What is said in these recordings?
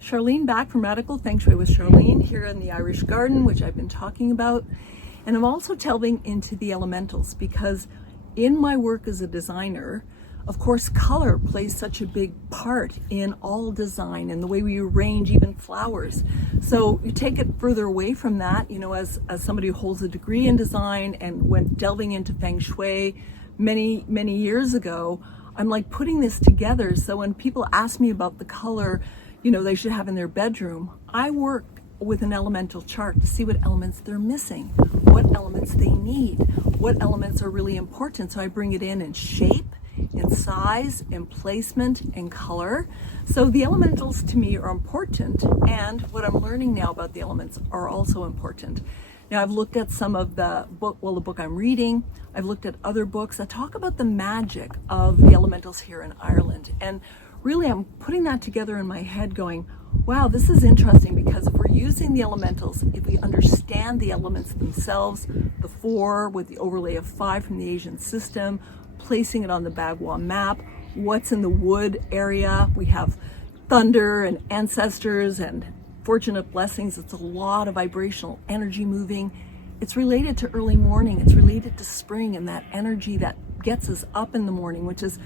Charlene back from Radical Feng Shui with Charlene here in the Irish Garden, which I've been talking about. And I'm also delving into the elementals because in my work as a designer, of course, color plays such a big part in all design and the way we arrange even flowers. So you take it further away from that, as somebody who holds a degree in design and went delving into Feng Shui many years ago, I'm like putting this together. So when people ask me about the color, they should have in their bedroom, I work with an elemental chart to see what elements they're missing, what elements they need, what elements are really important. So I bring it in shape, in size, in placement, in color. So the elementals to me are important, and what I'm learning now about the elements are also important. Now I've looked at some of the book I'm reading, I've looked at other books that talk about the magic of the elementals here in Ireland. And really I'm putting that together in my head going, wow, this is interesting, because if we're using the elementals, if we understand the elements themselves, the 4 with the overlay of 5 from the Asian system, placing it on the Bagua map, what's in the wood area, we have thunder and ancestors and fortunate blessings. It's a lot of vibrational energy moving. It's related to early morning. It's related to spring and that energy that gets us up in the morning, which is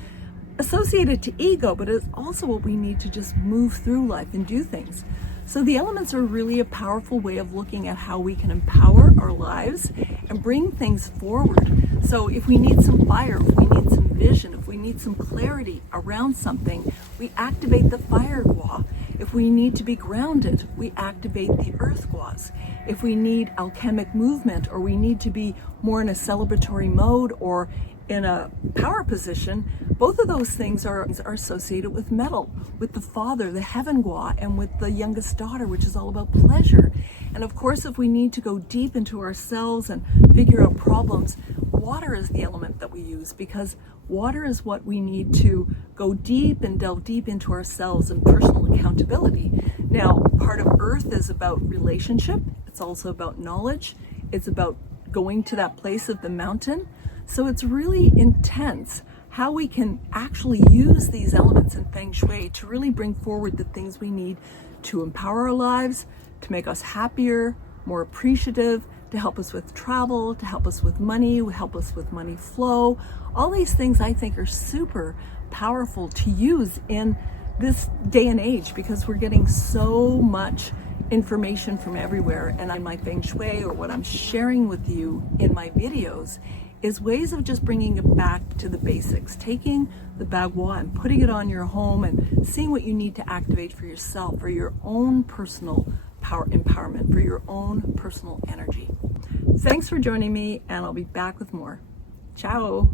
associated to ego, but it's also what we need to just move through life and do things. So the elements are really a powerful way of looking at how we can empower our lives and bring things forward. So if we need some fire, if we need some vision, if we need some clarity around something, we activate the fire gua. If we need to be grounded, we activate the earth guas. If we need alchemic movement, or we need to be more in a celebratory mode or in a power position, both of those things are associated with metal, with the father, the heaven gua, and with the youngest daughter, which is all about pleasure. And of course, if we need to go deep into ourselves and figure out problems, water is the element that we use, because water is what we need to go deep and delve deep into ourselves and personal accountability. Now, part of earth is about relationship. It's also about knowledge. It's about going to that place of the mountain. So it's really intense how we can actually use these elements in Feng Shui to really bring forward the things we need to empower our lives, to make us happier, more appreciative, to help us with travel, to help us with money, help us with money flow. All these things I think are super powerful to use in this day and age, because we're getting so much information from everywhere. And on my Feng Shui, or what I'm sharing with you in my videos, is ways of just bringing it back to the basics, taking the Bagua and putting it on your home and seeing what you need to activate for yourself, for your own personal power empowerment, for your own personal energy. Thanks for joining me, and I'll be back with more. Ciao.